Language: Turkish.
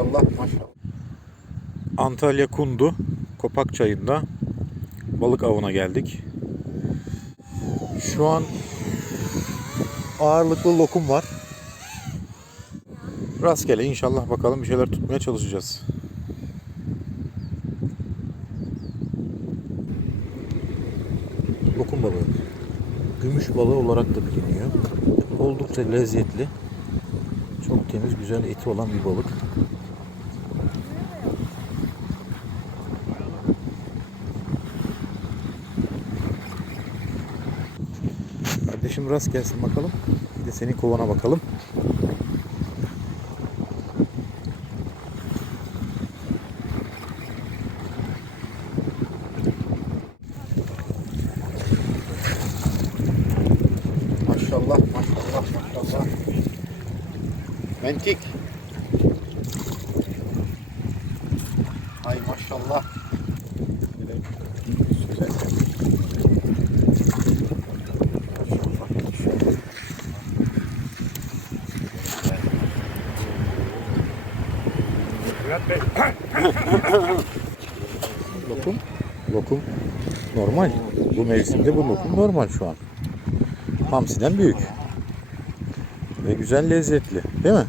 Maşallah maşallah. Antalya Kundu Kopak Çayı'nda balık avına geldik. Şu an ağırlıklı lokum var. Rastgele inşallah bakalım bir şeyler tutmaya çalışacağız. Lokum balığı. Gümüş balığı olarak da biliniyor. Oldukça lezzetli. Çok temiz, güzel eti olan bir balık. Kardeşim rast gelsin bakalım. Bir de senin kovana bakalım. Maşallah maşallah maşallah. Mentik. Ay maşallah. Güzel. Maşallah, maşallah. Lokum. Lokum normal. Bu mevsimde bu lokum normal şu an. Hamsiden büyük. Ve güzel lezzetli. Değil mi?